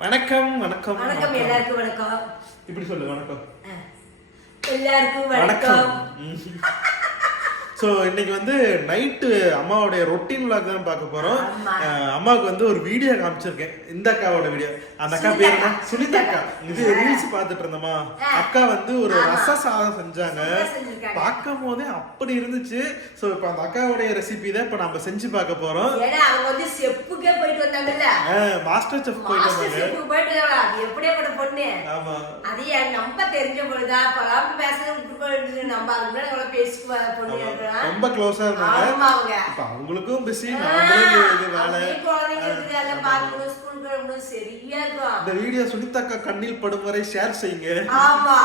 வணக்கம் வணக்கம் வணக்கம் எல்லாருக்கும் வணக்கம் இப்படி சொல்லு வணக்கம் அஹ். எல்லாருக்கும் வணக்கம் வணக்கம் ஸோ இன்னைக்கு வந்து நைட்டு அம்மாவுடைய ரொட்டீன் vlog தான் பார்க்க. அஹ் அம்மாவுக்கு வந்து ஒரு வீடியோ காமிச்சிருக்கேன் இந்த அக்காவோட வீடியோ அந்த அக்கா பேர் என்ன. சுனிதா அக்கா இது ரீல்ஸ் பார்த்துட்டு இருந்தோமா. அக்கா வந்து ஒரு. ரச சாதம் செஞ்சாங்க. பார்க்கும் போதே அப்படி இருந்துச்சு ஸோ இப்போ அந்த அக்காவுடைய ரெசிபி தான் இப்போ நம்ம செஞ்சு பார்க்க போறோம் ஏன்னா அவங்க வந்து செப்புக்கே போயிட்டு வந்தாங்கல்ல மாஸ்டர் செஃப் போயிட்டு வந்தாங்க போயிட்டு. அது எப்படியாப்பட்ட பொண்ணு ஆமா அது நம்ம தெரிஞ்ச பொழுதா பேசுறது நம்ம அதுக்கு மேல பேசுவ பொண்ணு. ரொம்ப க்ளோஸா இருந்தாங்க இப்ப அவங்களுக்கும் பிஸி இது வேலை. இந்த வீடியோ சுனிதாக்கா கண்ணில் படும் வரை ஷேர் செய்யுங்க. ஆமா.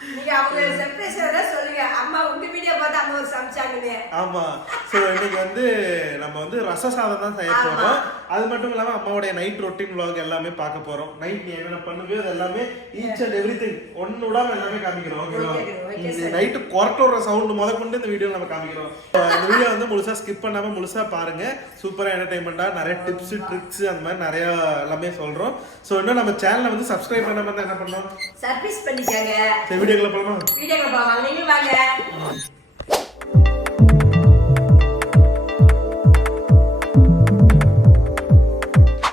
நீங்க அவங்க surprise எல்லாம் சொல்லுங்க. அம்மா உங்க வீடியோ பார்த்து அம்மா ஒரு சமைச்சாங்கன்னு. ஆமா. சோ இன்னைக்கு வந்து நம்ம வந்து ரச சாதம் தான் செய்ய. போறோம். அது மட்டும் இல்லாம அம்மாவுடைய நைட் ரொட்டீன் vlog எல்லாமே பார்க்க போறோம். நைட் நீ என்னென்ன பண்ணுவியோ அது எல்லாமே ஈச் அண்ட் எவ்ரி திங் ஒன்னு விடாம எல்லாமே காமிக்கிறோம் ஓகேவா. நைட்டு குரட்டோட சவுண்ட் முத கொண்டு இந்த வீடியோ நம்ம காமிக்கிறோம். இந்த வீடியோ வந்து முழுசா ஸ்கிப் பண்ணாம முழுசா பாருங்க. சூப்பரா என்டர்டைன்மெண்டா நிறைய டிப்ஸ் ட்ரிக்ஸ் அந்த மாதிரி நிறைய எல்லாமே சொல்றோம். சோ இன்னும் நம்ம சேனலை வந்து சப்ஸ்கிரைப் பண்ணாம என்ன பண்ணோம் சர்வீஸ் வீடியோக்குள்ள போலாமா? வீடியோக்கு போவாங்க நீங்களும் வாங்க.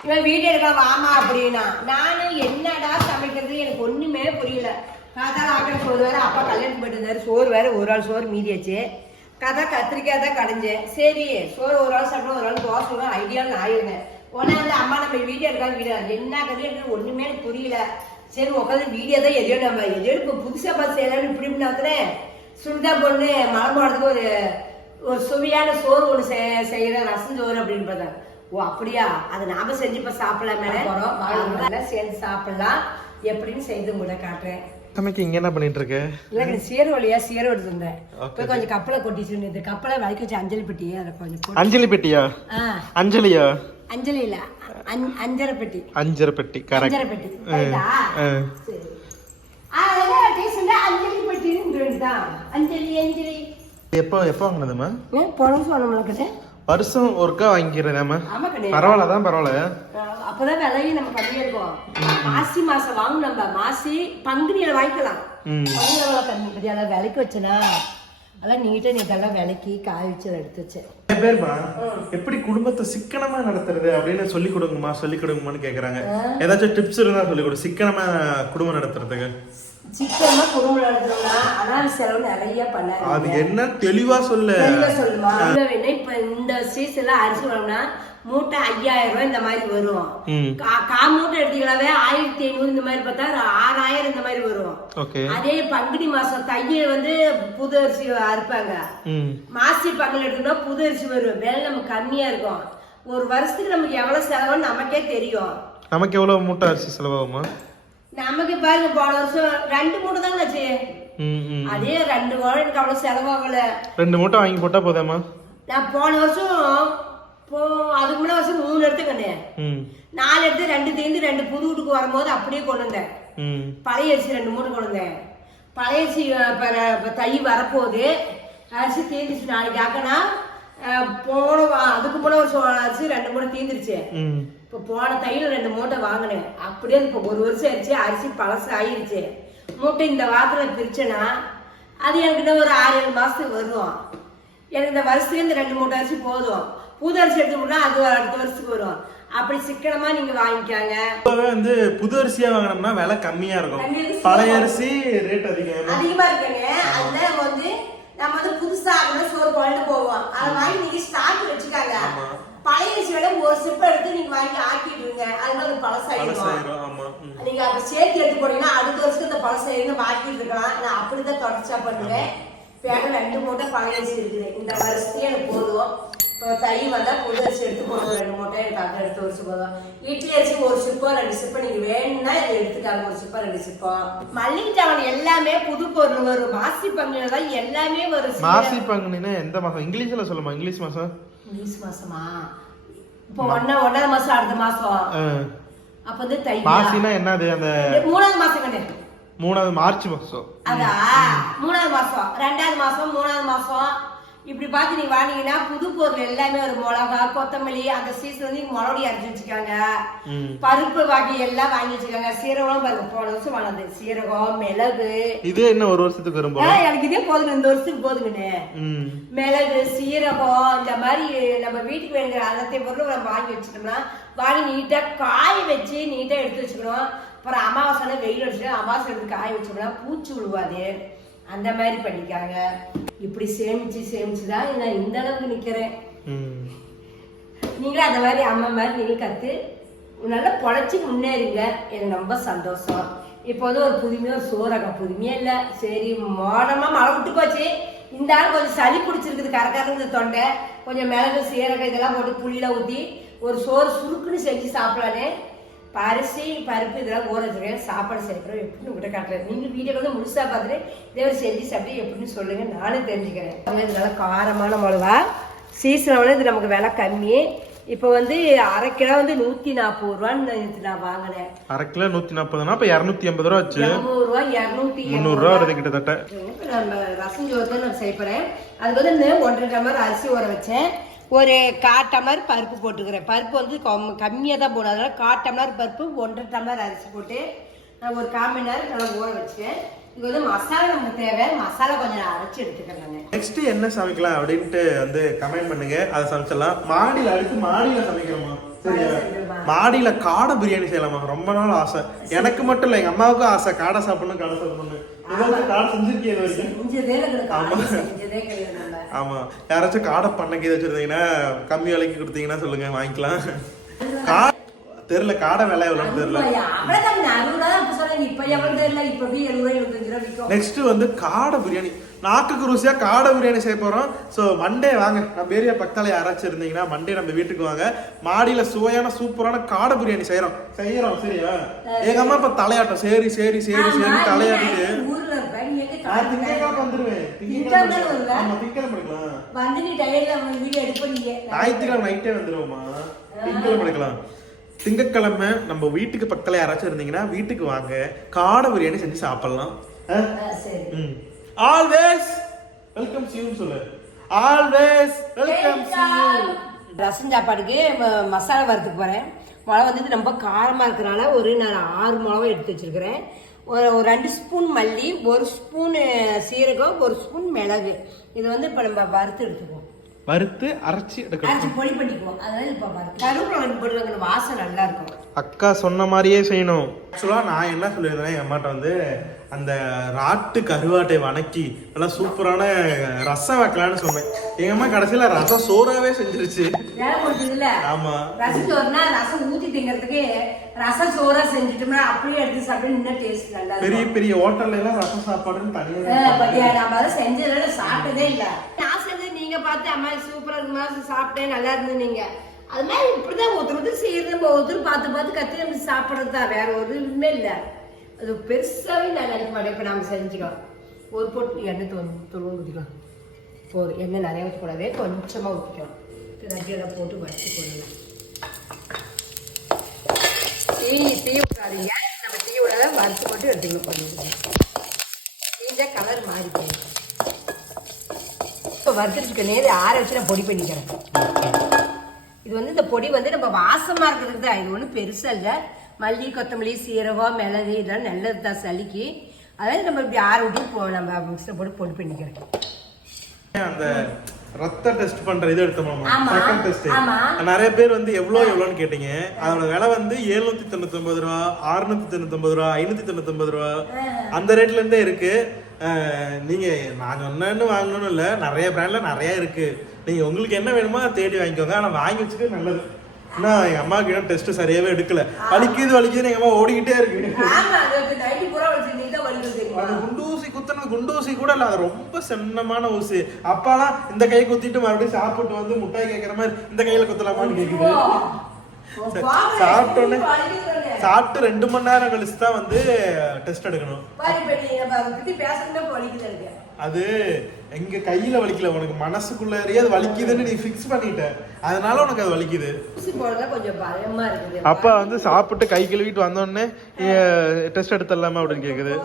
இவன் வீடியோ எடுக்க வாமா அப்படின்னா நானும் என்னடா சமைக்கிறது எனக்கு ஒண்ணுமே புரியல. காதா ஆக்கிற சோறு வேற அப்பா கல்யாணம் போயிட்டு இருந்தாரு. சோறு வேற ஒரு ஆள் சோறு மீதியாச்சு. கதை கத்திரிக்காய் தான் கடைஞ்சேன். சரி சோறு ஒரு ஆள் சாப்பிடும் ஒரு ஆள் தோசை சொல்லுவேன் ஐடியாவில் நான் உடனே வந்து அம்மா நம்ம வீடியோ எடுக்காது வீடியோ என்ன கதை எனக்கு ஒண்ணுமே எனக்கு புரியல. சரி உட்காந்து வீடியோ தான் எதையோ நம்ம எதையோ இப்போ புதுசாக பார்த்து செய்யலாம்னு இப்படி இப்படின்னு சுனிதா பொண்ணு மழை போடுறதுக்கு ஒரு ஒரு சுவையான சோறு ஒன்று செய் செய்யற ரசம் சோறு அப்படின்னு பார்த்தா ஓ அப்படியா? அதை நாம செஞ்சு இப்போ சாப்பிடலாமே. போகிறோம் வாங்க. சேர்ந்து சாப்பிடலாம். எப்படின்னு செய்து கூட காட்டுறேன். சமைக்க இங்க என்ன பண்ணிட்டு இருக்க? இல்லை சீர வழியா சீர Okay. போய் கொஞ்சம் கப்பலை கொட்டிச்சு இந்த கப்பலை வலிக்க வச்சு அஞ்சலி பெட்டி அதை கொஞ்சம் அஞ்சலி பெட்டியா? ஆ. அஞ்சலியா? அஞ்சலி இல்ல அஞ்சரை பெட்டி அஞ்சரை பெட்டி அஞ்சரை அஞ்சலி அஞ்சலி. எப்போ எப்போ வாங்கினதுமா போனோம் சொன்னோம்ல கிட்ட வருஷம் ஒருக்கா ஆமா கிடையாது பரவாயில்ல தான் பரவாயில்ல. அப்பதான் விலையும் நம்ம கம்மியா இருக்கும் மாசி மாசம் வாங்கணும் மாசி பங்குனியில வாங்கிக்கலாம். விலைக்கு வச்சனா? அதெல்லாம் நீட்டா நீட்டெல்லாம் விலைக்கு காய வச்சு எடுத்து வச்சேன். நிறைய பேர்மா எப்படி குடும்பத்தை சிக்கனமா நடத்துறது அப்படின்னு சொல்லி கொடுங்கம்மா சொல்லி கொடுங்கம்மான்னு கேக்குறாங்க. ஏதாச்சும் டிப்ஸ் இருந்தா சொல்லி கொடு. சிக்கனமா குடும்பம் நடத்துறதுக்கு. சிக்கனமா குடும்பம் நடத்தணும்னா ஆனால் செலவு நிறைய பண்ணாரு அது என்ன தெளிவா சொல்லு? தெளிவா சொல்லுமா? வேணா இப்ப இந்த சீசன்ல அரிசி வாங்கினா மூட்டை ஐயாயிரம் ரூபாய் இந்த மாதிரி வரும். கா- மூட்டை எடுத்தீங்களாவே ஆயிரத்தி ஐநூறு இந்த மாதிரி பார்த்தா ஆறாயிரம் இந்த மாதிரி வரும். அதே பங்குனி மாசம் தைய வந்து புது அரிசி அறுப்பாங்க. மாசி பங்கல் எடுத்தோம்னா புது அரிசி வரும். விலை நமக்கு கம்மியா இருக்கும். ஒரு வருஷத்துக்கு நமக்கு எவ்வளவு செலவுன்னு நமக்கே தெரியும். நமக்கு எவ்வளவு மூட்டை அரிசி செலவாகுமா? நமக்கு பாருங்க போன வருஷம் ரெண்டு மூட்டை தாங்க ஆச்சு. அதே ரெண்டு வாரம் எனக்கு அவ்வளவு செலவாகல. ரெண்டு மூட்டை வாங்கி போட்டா போதாமா? நான் போன வருஷம் போ அதுக்கு முன்ன வருஷம் மூணு எடுத்துக்கண்ணே. நாலு எடுத்து ரெண்டு தீர்ந்து ரெண்டு புது வீட்டுக்கு வரும்போது அப்படியே கொண்டு வந்தேன். பழைய அரிசி ரெண்டு மூணு கொண்டு வந்தேன். பழைய அரிசி தை வரப்போகுது. அரிசி தீர்ந்துச்சு நாளைக்கு ஆக்கனா போன அதுக்கு போன வருஷம் அரிசி ரெண்டு மூணு தீர்ந்துருச்சு இப்போ போன தையில ரெண்டு மூட்டை வாங்கினேன். அப்படியே இப்போ ஒரு வருஷம் ஆயிடுச்சு அரிசி பழசு ஆயிருச்சு. மூட்டை இந்த வாரத்தில் பிரிச்சேன்னா அது இன்னும் ஒரு ஆறு ஏழு மாசத்துக்கு வரும். எனக்கு இந்த வருஷத்துக்கு இந்த ரெண்டு மூட்டை அரிசி போதும். புது அரிசி எடுத்து போட்டா அது ஒரு அடுத்த வருஷத்துக்கு வரும். அப்படி சிக்கனமா நீங்க வாங்கிக்காங்க இப்பவே வந்து புது அரிசியா வாங்கினோம்னா விலை கம்மியா இருக்கும். பழைய அரிசி ரேட் அதிகம். அதிகமா இருக்குங்க. அதனால வந்து நம்ம வந்து புதுசா ஆகணும் சோறு குழந்தை போவோம் அதை வாங்கி நீங்க ஸ்டாக் வச்சுக்காங்க. பழைய அரிசி விட ஒரு சிப்ப எடுத்து நீங்க வாங்கி ஆக்கிடுங்க அதுக்கு அது பழசாயிடும். நீங்க அப்ப சேர்த்து எடுத்து போனீங்கன்னா அடுத்த வருஷம் இந்த பழசை இருந்து மாட்டிட்டு இருக்கலாம். நான் அப்படிதான் தொடர்ச்சியா பண்ணுவேன். வேற ரெண்டு மூட்டை பழைய அரிசி இருக்குது. இந்த வருஷத்தையே எனக்கு போதும். இப்போ தை வந்தா புது அரிசி எடுத்து போடுவோம் ரெண்டு மூட்டை எனக்கு அதை எடுத்து வருஷம் போதும் இட்லி அரிசி ஒரு சிப்போ ரெண்டு சிப்போ நீங்க வேணும்னா இதை எடுத்துக்காங்க. ஒரு சிப்போ ரெண்டு சிப்போ மல்லிகை ஜாமான் எல்லாமே புது பொருள் வரும். மாசி பங்குல தான் எல்லாமே வரும். மாசி பங்குனினா எந்த மாசம்? இங்கிலீஷ்ல சொல்லுமா? இங்கிலீஷ் மாசம்? இங்கிலீஷ் மாசமா இப்போ ஒன்னா ஒன்னாவது மாசம் அடுத்த மாசம். அப்ப வந்து தை மாசினா என்னது? அந்த மூணாவது மாசம் கண்ணு மூணாவது மார்ச் மாசம். அதா? மூணாவது மாசம். ரெண்டாவது மாசம் மூணாவது மாசம். இப்படி பார்த்து நீ வாங்கினீங்கன்னா புது பொருள் எல்லாமே ஒரு மிளகா கொத்தமல்லி அந்த சீசன் வந்து மிளகடி அரைச்சி வச்சுக்காங்க. பருப்பு வகை எல்லாம் வாங்கி வச்சுக்காங்க. சீரகம் பாருங்க போன வருஷம் வாங்கினது. சீரகம் மிளகு. இதே என்ன ஒரு வருஷத்துக்கு வரும் எனக்கு இதே போதுங்க இந்த வருஷத்துக்கு போதுங்கண்ணே. மிளகு சீரகம் இந்த மாதிரி நம்ம வீட்டுக்கு வேணுங்கிற அனைத்தையும் பொருளும் நம்ம வாங்கி வச்சுட்டோம்னா வாங்கி நீட்டா காய வச்சு நீட்டா எடுத்து வச்சுக்கணும். அப்புறம் அமாவாசை வெயில் அடிச்சு அமாவாசை எடுத்து காய வச்சோம்னா பூச்சி விழுவாது அந்த மாதிரி பண்ணிக்காங்க. இப்படி சேமிச்சு சேமிச்சு தான் நான் இந்த அளவுக்கு நிக்கிறேன். நீங்களும் அந்த மாதிரி அம்மா மாதிரி நீங்க கத்து நல்லா பொழைச்சி முன்னேறுங்க. எனக்கு ரொம்ப சந்தோஷம். இப்போ வந்து ஒரு புதுமையா ஒரு சோறகம் புதுமையா இல்லை. சரி மோடமா மழை விட்டு போச்சு. இந்த ஆள் கொஞ்சம் சளி பிடிச்சிருக்குது கரகரங்க தொண்டை. கொஞ்சம் மிளகு சீரகம் இதெல்லாம் போட்டு புளியில ஊற்றி ஒரு சோறு சுருக்குன்னு செஞ்சு சாப்பிடலான்னு பரிசி பருப்பு இதெல்லாம் ஊற வச்சிருக்கேன். சாப்பாடு சேர்க்குறோம் எப்படின்னு உங்கள்கிட்ட காட்டுறேன். நீங்கள் வீடியோ வந்து முழுசா பார்த்துட்டு இதே மாதிரி செஞ்சு சாப்பிட்டு எப்படின்னு சொல்லுங்க. நானும் தெரிஞ்சுக்கிறேன். இது நல்லா காரமான மிளகா. சீசனில் இது நமக்கு விலை கம்மி. இப்போ வந்து அரை கிலோ வந்து நூற்றி நாற்பது ரூபான்னு நான் வாங்கினேன். அரை கிலோ நூத்தி நாற்பதுனா அப்ப இரநூத்தி ஐம்பது ரூபா ஆச்சு. இரநூறுவா இரநூத்தி முந்நூறு ரூபா வருது கிட்டத்தட்ட. இப்போ நம்ம ரசம் தான் நான் செய்யப்படுறேன் அதுக்கு வந்து இந்த ஒன்றரை டம்ளர் அரிசி ஊற வச்சேன். ஒரு கால் டம்ளர் பருப்பு போட்டுக்கிறேன். பருப்பு வந்து கம்மியாக தான் போடும். அதனால கால் டம்ளர் பருப்பு ஒன்றரை டம்ளர் அரிசி போட்டு நான் ஒரு கால் மணி நேரம் நல்லா ஊற வச்சுட்டேன். இது வந்து மசாலா நமக்கு தேவை மசாலா கொஞ்சம் அரைச்சி எடுத்துக்கிறேன் நெக்ஸ்ட் என்ன சமைக்கலாம் அப்படின்ட்டு வந்து கமெண்ட் பண்ணுங்க. அதை சமைச்சிடலாம். மாடியில அடுத்து மாடியில சமைக்கிறோமா மாடியில காடை பிரியாணி செய்யலாமா? ரொம்ப நாள் ஆசை. எனக்கு மட்டும் இல்லை எங்க அம்மாவுக்கும் ஆசை. காடை சாப்பிடணும் காடை சாப்பிடணும் ஆமா. யாராச்சும் காடை பண்ணக்கு வச்சிருந்தீங்கன்னா கம்மி விலைக்கு கொடுத்தீங்கன்னா சொல்லுங்க வாங்கிக்கலாம். தெரியல காடை விலை எவ்வளோன்னு தெரியல. நெக்ஸ்ட் வந்து காடை பிரியாணி. நாக்குக்கு ருசியா காடை பிரியாணி செய்ய போறோம். ஸோ மண்டே வாங்க. நம்ம ஏரியா பக்கத்தால யாராச்சும் இருந்தீங்கன்னா மண்டே நம்ம வீட்டுக்கு வாங்க. மாடியில சுவையான சூப்பரான காடை பிரியாணி செய்யறோம். செய்யறோம் சரியா? எங்க அம்மா இப்ப தலையாட்டம். சரி சரி சரி சரி தலையாட்டிட்டு எங்க நான் திங்கக்கிழமை திங்கட்கிழமை திங்கக்கிழமை வருவ? ஆமா திங்கக்கிழமை எடுக்கலாம். வந்து நீ டயர்ல அவங்க வீடியோ எடுப்பீங்க ஞாயிற்றுக்கிழமை நைட்டே வந்துருவோமா திங்கக்கிழமை எடுக்கலாம். திங்கக்கிழமை நம்ம வீட்டுக்கு பக்கத்துல யாராச்சும் இருந்தீங்கன்னா வீட்டுக்கு வாங்க. காடை பிரியாணி செஞ்சு சாப்பிடலாம். ம். ஆல்வேஸ் வெல்கம் யூ சொல்லு ஆல்வேஸ் வெல்கம் யூ ரசம் சாப்பாடுக்கு மசாலா வறுத்துக்கு போகிறேன் மிளகா வந்து ரொம்ப காரமாக இருக்கிறனால ஒரு நான் ஆறு மிளகா எடுத்து வச்சிருக்கிறேன். ஒரு ஒரு ரெண்டு ஸ்பூன் மல்லி ஒரு ஸ்பூன் சீரகம் ஒரு ஸ்பூன் மிளகு. இது வந்து இப்போ நம்ம வறுத்து எடுத்துக்குவோம். வறுத்து அரைச்சி எடுக்கணும். அரைச்சி பொடி பண்ணிக்குவோம். அதனால இப்போ வறுத்து கருவேப்பிலை போடுவாங்க வாசம் நல்லா இருக்கும். அக்கா சொன்ன மாதிரியே செய்யணும். ஆக்சுவலாக நான் என்ன சொல்லியிருந்தேன் என் அம்மாட்ட வந்து அந்த ராட்டு கருவாட்டை வணக்கி நல்லா சூப்பரான ரசம் வைக்கலான்னு சொன்னேன். எங்க அம்மா கடைசியில ரசம் சோறாவே செஞ்சிருச்சு. ஆமா. ரசம் சோறுனா ரசம் ஊற்றி திங்கிறதுக்கு ரசம் சோறா செஞ்சுட்டோம்னா அப்படியே எடுத்து சாப்பிட்டு இன்னும் டேஸ்ட் நல்லா இருக்கும். பெரிய பெரிய ஹோட்டல்ல எல்லாம் ரசம் சாப்பாடுன்னு பத்தியா, நம்ம அதை செஞ்சதுல சாப்பிட்டதே இல்ல. நான் செஞ்சது நீங்க பார்த்து அம்மா சூப்பரா இருக்கு மாதிரி சாப்பிட்டேன் நல்லா இருந்து நீங்க. அது மாதிரி இப்படிதான் ஒருத்தர் ஒருத்தர் செய்யறது ஒருத்தர் பார்த்து பார்த்து கத்தி நம்ம சாப்பிட்றது தான் வேற ஒரு இதுவுமே இல்ல. அது பெருசாவே நான் நினைக்க மாட்டேன். இப்ப நாம செஞ்சுக்கலாம். ஒரு பொட்டு எண்ணெய் தொண்ணூ தொண்ணூறு ஊற்றிக்கலாம் போதும் எண்ணெய் நிறைய ஊற்றக்கூடாது கொஞ்சமா ஊற்றிக்கலாம் தட்டியெல்லாம் போட்டு வச்சு கொள்ளலாம் தீ தீ விடாதீங்க நம்ம தீ விடாத வறுத்து மட்டும் எடுத்துக்கலாம் பண்ணிக்கலாம் இந்த கலர் மாறி போயிடும். இப்போ வறுத்துட்டு நேரு ஆற வச்சு நான் பொடி பண்ணிக்கிறேன். இது வந்து இந்த பொடி வந்து நம்ம வாசமா இருக்கிறதுக்கு தான். இது ஒன்றும் பெருசா இல்லை. மல்லி கொத்தமல்லி சீரகம் மிளகு இதெல்லாம் நல்லது தான் சளிக்கு. அதாவது நம்ம இப்படி ஆற விட்டு போ நம்ம மிக்ஸில் போட்டு பொடி பண்ணிக்கிறேன் அந்த ரத்த டெஸ்ட் பண்ற இது எடுத்தோம். Second test. நிறைய பேர் வந்து எவ்வளவு எவ்வளோன்னு கேட்டீங்க. அதோட விலை வந்து எழுநூத்தி தொண்ணூத்தி ரூபா அறுநூத்தி தொண்ணூத்தி ஒன்பது ரூபா ஐநூத்தி தொண்ணூத்தி ஒன்பது ரூபா. அந்த ரேட்ல இருந்தே இருக்கு. நீங்க நான் சொன்னேன்னு வாங்கணும்னு இல்ல. நிறைய பிராண்ட்ல நிறைய இருக்கு. நீங்க உங்களுக்கு என்ன வேணுமோ அதை தேடி வாங்கிக்கோங்க. ஆனா வாங்கி வச்சுக்க நல்லது. ஏன்னா எங்க அம்மாவுக்கு இன்னும் டெஸ்ட் சரியாவே எடுக்கல. வலிக்குது வலிக்குதுன்னு எங்க அம்மா ஓடிக்கிட்டே இருக்கு. அது குண்டூசி குத்துன குண்டூசி கூட இல்ல அது ரொம்ப சென்னமான ஊசி. அப்பாலாம் இந்த கை குத்திட்டு மறுபடியும் சாப்பிட்டு வந்து முட்டாய் கேட்கற மாதிரி இந்த கையில குத்தலாமான்னு கேக்குது. சரி, சாப்பிட்டோன்னே சாப்பிட்டு ரெண்டு மணி நேரம் கழிச்சு தான் வந்து டெஸ்ட் எடுக்கணும். அதை எங்க கையில வலிக்கல உனக்கு மனசுக்குள்ளேயே அது வலிக்குதுன்னு நீ ஃபிக்ஸ் பண்ணிட்ட. அதனால உனக்கு அது வலிக்குது. ஊசி போடுறதா கொஞ்சம் பயமா இருக்குது. அப்பா வந்து சாப்பிட்டு கை கழுவிட்டு வந்தோடனே டெஸ்ட் எடுத்துடலாமா? அப்படின்னு கேக்குது.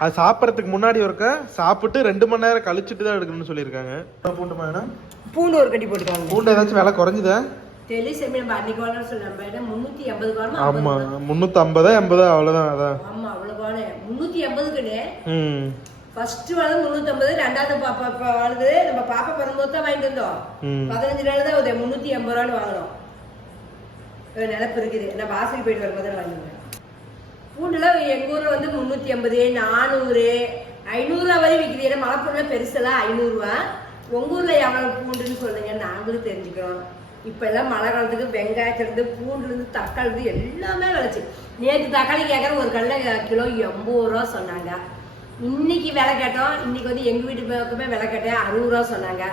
அது சாப்பிட்றதுக்கு முன்னாடி ஒருக்க சாப்பிட்டு ரெண்டு மணி நேரம் கழிச்சிட்டு தான் எடுக்கணும்னு சொல்லியிருக்காங்க. பூண்டு மேடம் பூண்டு ஒரு கட்டி போட்டுக்காங்க. பூண்டு ஏதாச்சும் விலை குறைஞ்சுதா? நம்ம இடம் முந்நூற்றி எண்பது காலமா ஆமா முந்நூற்றம்பதா எண்பதா அவ்வளோதான் அதான். ஆமா அவ்வளோ காலம் முந்நூற்றி எண்பதுக்குன்னு ம். ஃபர்ஸ்ட் வந்து முந்நூற்றி ஐம்பது ரெண்டாவது பாப்பா பா- வருது நம்ம பாப்பா பிறந்தபோது தான் வாங்கிட்டு வந்தோம். பதினஞ்சு நாள் தான் ஒரு முந்நூற்றி எண்பது ரூபான்னு வாங்கினோம். நினப்பு இருக்குது. நான் வாசல் போயிட்டு வரும்போது வாங்கினேன் பூண்டுலாம் எங்கள் ஊரில் வந்து முந்நூற்றி ஐம்பது நானூறு ஐநூறுரூவா வரை விற்கிது ஏன்னா மலைப்பூண்டுலாம் பெருசெல்லாம் ஐநூறுரூவா உங்கள் ஊரில் எவ்வளோ பூண்டுன்னு சொல்லுங்க. நாங்களும் தெரிஞ்சுக்கிறோம். இப்போ எல்லாம் மழை காலத்துக்கு வெங்காயத்துலேருந்து பூண்டுலேருந்து தக்காளி எல்லாமே விளைச்சு. நேற்று தக்காளி கேட்குற ஒரு கடலை கிலோ எண்பது ரூபா சொன்னாங்க. இன்னைக்கு விலை கேட்டோம். இன்னைக்கு வந்து எங்கள் வீட்டு பக்கமே விலை கேட்டேன். அறுபது ரூபா சொன்னாங்க.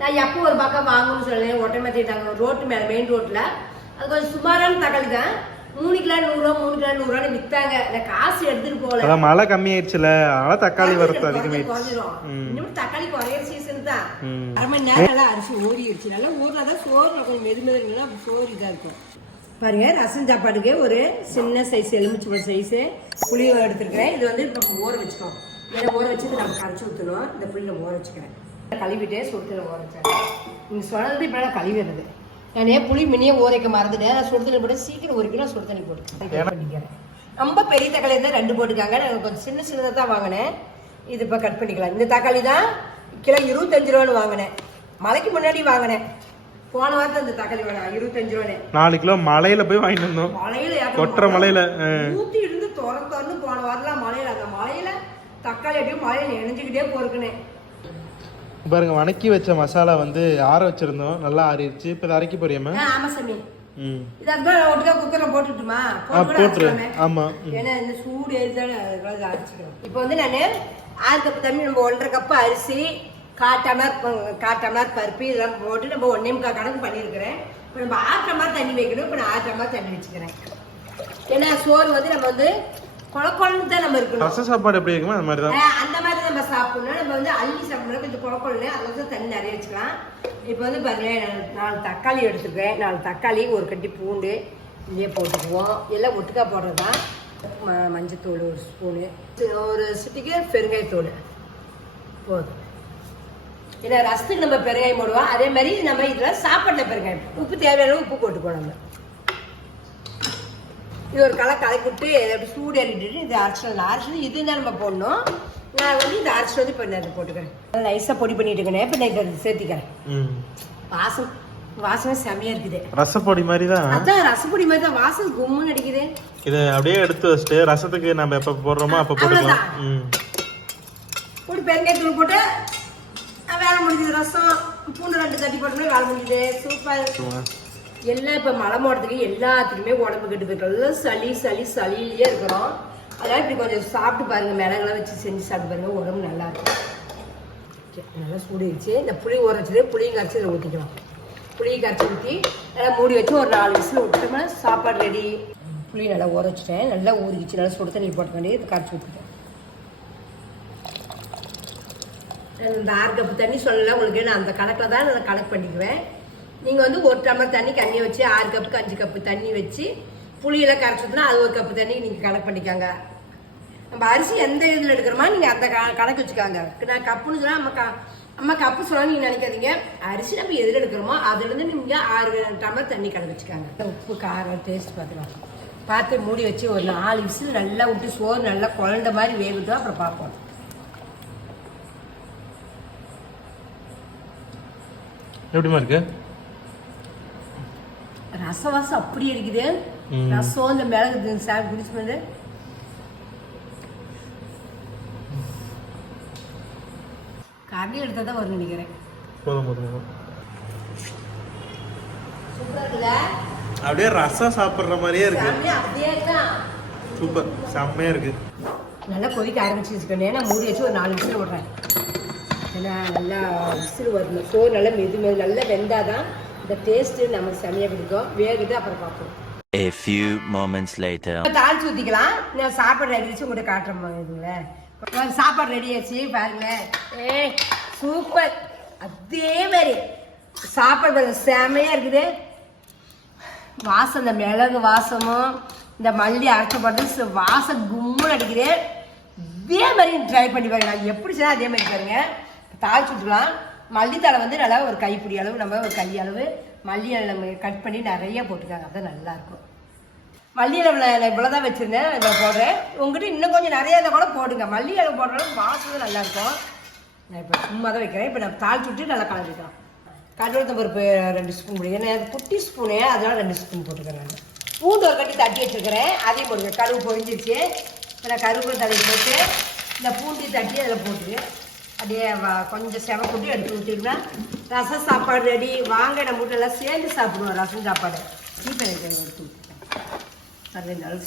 நான் எப்போ ஒரு பக்கம் வாங்கணும்னு சொன்னேன் ஒட்டமத்திட்டாங்க ரோட்டு மேலே மெயின் ரோட்டில் அது கொஞ்சம் சுமாரான தக்காளி தான். மூணு கிலோ நூறுரூவா மூணு கிலோ நூறுரூவான்னு விற்றாங்க நான் காசு எடுத்துகிட்டு போகல. அதான் மழை கம்மியாயிடுச்சுல அதனால தக்காளி வரத்து. ம். இன்னும் தக்காளி குறைய சீசன் தான். ம். அரை மணி நேரம் நல்லா அரிசி ஊறிடுச்சு நல்லா ஊறினா தான் சோறு கொஞ்சம் மெது மெதுனா சோறு இதாக இருக்கும். பாருங்க ரசம் சாப்பாட்டுக்கு ஒரு சின்ன சைஸ் எலுமிச்சை சைஸு புளி எடுத்துருக்கிறேன். இது வந்து இப்போ ஊற வச்சுக்கோம் இதை ஊற வச்சுட்டு நம்ம கரைச்சி ஊற்றணும் இந்த புளியில் ஊற வச்சுக்கிறேன். கழுவிட்டே சுடுத்தில் ஊற வச்சேன் நீங்கள் சொன்னது இப்போ நான் கழுவிடுறது. நான் ஏன் புளி மினியே ஊற வைக்க மறந்துட்டேன். நான் சுடு தண்ணி போட்டு சீக்கிரம் ஒரு கிலோ சுடு தண்ணி போட்டு பண்ணிக்கிறேன். ரொம்ப பெரிய தக்காளி இருந்தால் ரெண்டு போட்டுக்காங்க. நான் கொஞ்சம் சின்ன சின்னதாக தான் வாங்கினேன். இது இப்போ கட் பண்ணிக்கலாம். இந்த தக்காளி தான் கிலோ இருபத்தஞ்சு ரூபான்னு வாங்கினேன். மலைக்கு முன்னாடி வாங்கினேன். போன வாரத்தில் இந்த தக்காளி வேணாம் இருபத்தஞ்சு ரூபான்னு. நாலு கிலோ மலையில போய் வாங்கிட்டு வந்தோம். மலையில கொட்டுற மலையில. ஊட்டி இருந்து திற திறந்து போன வாரத்தில் மலையில அந்த மலையில தக்காளி அப்படியே மலையில நினைஞ்சுக்கிட்டே போறக்குனே. பாருங்க வணக்கி வச்ச மசாலா வந்து ஆற வச்சிருந்தோம். நல்லா ஆறிடுச்சு. இப்போ இதை அரைக்க போறியாம்மா? ஆமா சாமி. இது அதுதான் ஒட்டுக்கா குக்கர்ல போட்டுட்டுமா? ஆமா. ஏன்னா இந்த சூடு அதுக்காக அரைச்சிக்கிறோம் இப்போ வந்து நான் ஆறு கப் தண்ணி நம்ம ஒன்றரை கப்பு அரிசி கால் டம்ளர் பருப்பு இதெல்லாம் போட்டு நம்ம ஒன்றே முக்கால் கணக்கு பண்ணியிருக்கிறேன். இப்போ நம்ம ஆறு டம்ளர் தண்ணி வைக்கணும். இப்போ நான் ஆறு டம்ளர் தண்ணி வச்சுக்கிறேன். ஏன்னா சோறு வந்து நம்ம வந்து குழ குழம்பு தான் நம்ம இருக்கணும். ரச சாப்பாடு எப்படி இருக்குமோ அந்த மாதிரி தான் ஆஹ் அந்த மாதிரி நம்ம சாப்பிடணும். நம்ம வந்து அள்ளி சாப்பிடணும். கொஞ்சம் குழ குழம்பு அதில் தான் தண்ணி நிறைய வச்சுக்கலாம். இப்போ வந்து பாருங்க நான் நாலு தக்காளி எடுத்துக்கிறேன் நாலு தக்காளி ஒரு கட்டி பூண்டு இங்கே போட்டுக்குவோம். எல்லாம் ஒட்டுக்கா போடுறது தான் மஞ்சத்தூள் ஒரு ஸ்பூனு. ஒரு சிட்டிக்கு பெருங்காயத்தூள் போதும். ஏன்னா ரசத்துக்கு நம்ம பெருங்காயம் போடுவோம். அதே மாதிரி நம்ம இதில் சாப்பாட்டில் பெருங்காயம் உப்பு தேவையான உப்பு போட்டுக்குவோம் நம்ம. இது ஒரு களை கலக்கி விட்டு அப்படி சூடு ஏறிட்டு இது அரைச்சிடலாம் அரைச்சிட்டு இது தான் நம்ம போடணும். நான் வந்து இந்த அரைச்சி வந்து இப்போ நான் போட்டுக்கிறேன். நைஸாக பொடி பண்ணிட்டு இருக்கேன். இப்போ நான் இதை சேர்த்திக்கிறேன். வாசம் வாசனை செமையாக இருக்குது. ரசப்பொடி மாதிரி தான். அதான் ரசப்பொடி மாதிரி தான். வாசம் கும்முன்னு அடிக்குது. இதை அப்படியே எடுத்து வச்சுட்டு ரசத்துக்கு நம்ம எப்போ போடுறோமோ அப்போ போட்டுக்கலாம். ம். பொடி பெருங்காயத்தூள் போட்டு வேலை முடிஞ்சது. ரசம் பூண்டு ரெண்டு தட்டி போட்டோம்னா வேலை முடிஞ்சது சூப்பர். எல்லாம் இப்போ மலை மாவட்டத்துக்கு எல்லாத்துக்குமே உடம்பு கெட்டு போயிருக்கு எல்லாம் சளி சளி சளியிலேயே இருக்கிறோம். அதனால் இப்படி கொஞ்சம் சாப்பிட்டு பாருங்கள் மிளகெல்லாம் வச்சு செஞ்சு சாப்பிட்டு பாருங்கள் உடம்பு நல்லா இருக்கும் நல்லா சூடிடுச்சு இந்த புளி ஊற புளியும் கரைச்சி இதில் ஊற்றிக்கலாம் புளியை கரைச்சி ஊற்றி நல்லா மூடி வச்சு ஒரு நாலு விசில் விட்டோம்னா சாப்பாடு ரெடி புளி நல்லா உரைச்சிட்டேன் நல்லா ஊறிச்சு நல்லா சுடு தண்ணி போட்ட வேண்டிய இது கரைச்சி விட்டுட்டேன் இந்த ஆறு கப்பு தண்ணி சொல்லலை உங்களுக்கு நான் அந்த கணக்கில் தான் நான் கணக்கு பண்ணிக்குவேன். நீங்கள் வந்து ஒரு டம்ளர் தண்ணி கண்ணி வச்சு ஆறு கப்புக்கு அஞ்சு கப்பு தண்ணி வச்சு புளியெல்லாம் கரைச்சி அது ஒரு கப்பு தண்ணி நீங்கள் கணக்கு பண்ணிக்காங்க. நம்ம அரிசி எந்த இதில் எடுக்கிறோமா நீங்கள் அந்த க- கணக்கு வச்சுக்காங்க. நான் கப்புன்னு சொன்னால் நம்ம க அம்மா கப்பு சொன்னால் நீங்கள் நினைக்காதீங்க. அரிசி நம்ம எதில் எடுக்கிறோமோ அதுலேருந்து நீங்கள் ஆறு டம்ளர் தண்ணி கணக்கு வச்சுக்காங்க. உப்பு காரம் டேஸ்ட் பார்த்துக்கலாம். பார்த்து மூடி வச்சு ஒரு நாலு விசில் நல்லா விட்டு சோறு நல்லா குழந்த மாதிரி வேகட்டும் அப்புறம் பார்ப்போம். எப்படிமா இருக்குது ரசம் வாசம் அப்படியே இருக்குது. ரசம் இந்த மிளகு சார் குடிச்சு வந்து கரண்டி எடுத்தால் தான் வரும்னு நினைக்கிறேன். போதும் போதும் அப்படியே ரசம் சாப்பிட்ற மாதிரியே இருக்கு. செம்மையா அப்படியே தான் சூப்பர் செம்மையா இருக்கு. நல்லா கொதிக்க ஆரம்பிச்சு வச்சுக்கணும் நான் மூடி வச்சு ஒரு நாலு விசில் விட்றேன் ஏன்னா நல்லா விசில் வரணும் சோறு நல்லா மெது மெது நல்லா வெந்தாதான் இந்த டேஸ்ட்டு நமக்கு செமையாக பிடிக்கும். வேகுது அப்புறம் பார்ப்போம். A few moments later. தாளிச்சு ஊற்றிக்கலாம் நான் சாப்பாடு ரெடி வச்சு உங்கள்கிட்ட காட்டுறேன் இதுங்களேன் சாப்பாடு ரெடி ஆச்சு பாருங்களேன் ஏ சூப்பர் அதே மாதிரி. சாப்பாடு செமையாக இருக்குது. வாசம் இந்த மிளகு வாசமும் இந்த மல்லி அரைச்ச போட்டு வாசம் கும்முன்னு அடிக்குது. இதே மாதிரி ட்ரை பண்ணி பாருங்க நான் எப்படி செய்யலாம் அதே மாதிரி பாருங்க. தாளிச்சு விட்டுக்கலாம் மல்லித்தலை வந்து நல்லா ஒரு கைப்பிடி அளவு நம்ம ஒரு கை அளவு மல்லி நம்ம கட் பண்ணி நிறைய போட்டுக்காங்க அதுதான் நல்லாயிருக்கும் மல்லி அளவில் நான் இவ்வளோ தான் வச்சுருந்தேன். இதை போடுறேன். உங்ககிட்ட இன்னும் கொஞ்சம் நிறையா இதை கூட போடுங்க. மல்லி இலை போடுறதும் வாசனை நல்லாயிருக்கும் நான் இப்போ சும்மா தான் வைக்கிறேன். இப்போ நான் தாளிச்சு விட்டு நல்லா கலந்துக்கலாம். கடவுள் பருப்பு ரெண்டு ஸ்பூன் போடுங்க ஏன்னா குட்டி ஸ்பூனு அதனால் ரெண்டு ஸ்பூன் போட்டுக்கிறேன் நான். பூண்டு ஒரு கட்டி தட்டி வச்சுருக்கிறேன். அதையும் போடுங்க. கருவு பொழிஞ்சிருச்சு இப்போ நான் கருவேப்பிலை தடவி போட்டு இந்த பூண்டி தட்டி அதில் போட்டு அப்படியே கொஞ்சம் செவ எடுத்து ஊற்றிங்கன்னா ரசம் சாப்பாடு ரெடி வாங்க நம்ம வீட்டெல்லாம் சேர்ந்து சாப்பிடுவோம் ரசம் சாப்பாடு. சீப்பனை எடுத்து அது ரெண்டு நாள்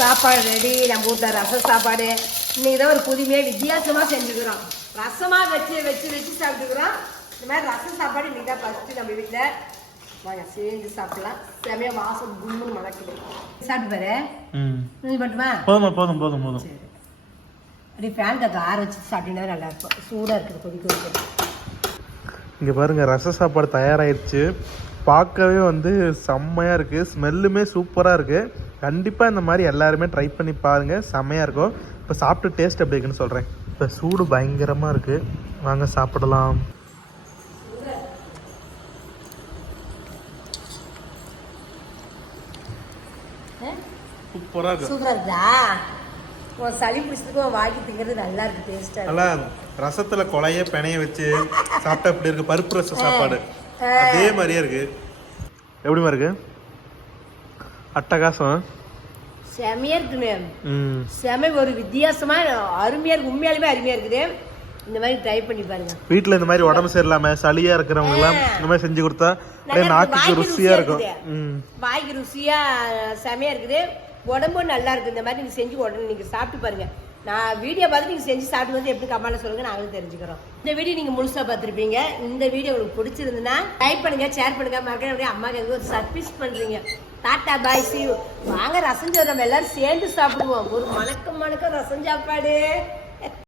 சாப்பாடு ரெடி நம்ம வீட்டில் ரசம் சாப்பாடு. இன்றைக்கி தான் ஒரு புதுமையாக வித்தியாசமாக செஞ்சுக்கிறோம். ரசமாக வச்சு வச்சு வச்சு சாப்பிட்டுக்கிறோம். இந்த மாதிரி ரசம் சாப்பாடு இன்றைக்கி தான் ஃபஸ்ட்டு நம்ம வீட்டில் வாங்க சேர்ந்து சாப்பிடலாம் செமையா வாசம் கும்முன்னு மணக்குது. சாப்பிட்டு பாரு. ம். இது மட்டுமா? போதும் போதும் போதும் போதும். சரி. அப்படி ஃபேன் காற்று ஆற வச்சு சாப்பிட்டீங்கன்னா நல்லா இருக்கும். சூடாக இருக்குது கொதிக்க இங்கே பாருங்க ரச சாப்பாடு தயாராகிடுச்சு பார்க்கவே வந்து செம்மையாக இருக்குது ஸ்மெல்லுமே சூப்பராக இருக்குது கண்டிப்பாக இந்த மாதிரி எல்லாருமே ட்ரை பண்ணி பாருங்கள் செம்மையாக இருக்கும். இப்போ சாப்பிட்டு டேஸ்ட் எப்படி இருக்குன்னு சொல்கிறேன் இப்போ சூடு பயங்கரமாக இருக்குது வாங்க சாப்பிடலாம். சூப்பராக இருக்கு? சூப்பராக இருக்குதா உன் சளி பிடிச்சதுக்கு உன் திங்கிறது நல்லா இருக்கு டேஸ்ட்டாக நல்லா ரசத்தில் கொலைய பிணைய வச்சு சாப்பிட்டா எப்படி இருக்கு? பருப்பு ரச சாப்பாடு. அதே மாதிரியே இருக்கு. எப்படிமா இருக்கு? அட்டகாசம். செமையாக இருக்குமே ம். செமை ஒரு வித்தியாசமா அருமையாக இருக்கு. உண்மையாலுமே அருமையாக இருக்குது இந்த மாதிரி ட்ரை பண்ணி பாருங்க. வீட்டில் இந்த மாதிரி உடம்பு சரியில்லாம சளியா இருக்கிறவங்க எல்லாம் இந்த மாதிரி செஞ்சு கொடுத்தா அப்படியே நாக்குக்கு ருசியா இருக்கும். வாய்க்கு ருசியா செமையா இருக்குது. உடம்பும் நல்லா இருக்கு இந்த மாதிரி நீங்க செஞ்சு உடனே நீங்க சாப்பிட்டு பாருங்க. நான் வீடியோ பார்த்து நீங்க செஞ்சு சாப்பிட்டு வந்து எப்படி கமெண்ட்ல சொல்லுங்க நாங்களும் தெரிஞ்சுக்கிறோம். இந்த வீடியோ நீங்க முழுசா பார்த்துருப்பீங்க. இந்த வீடியோ உங்களுக்கு பிடிச்சிருந்துன்னா லைக் பண்ணுங்க ஷேர் பண்ணுங்க. மறக்காம அப்படியே அம்மாவுக்கு எங்க ஒரு சர்வீஸ் பண்றீங்க. டாட்டா பாய் சி வாங்க ரசம் சோறு நம்ம எல்லாரும் சேர்ந்து சாப்பிடுவோம். ஒரு மணக்கம் மணக்கம் ரசம் சாப்பாடு.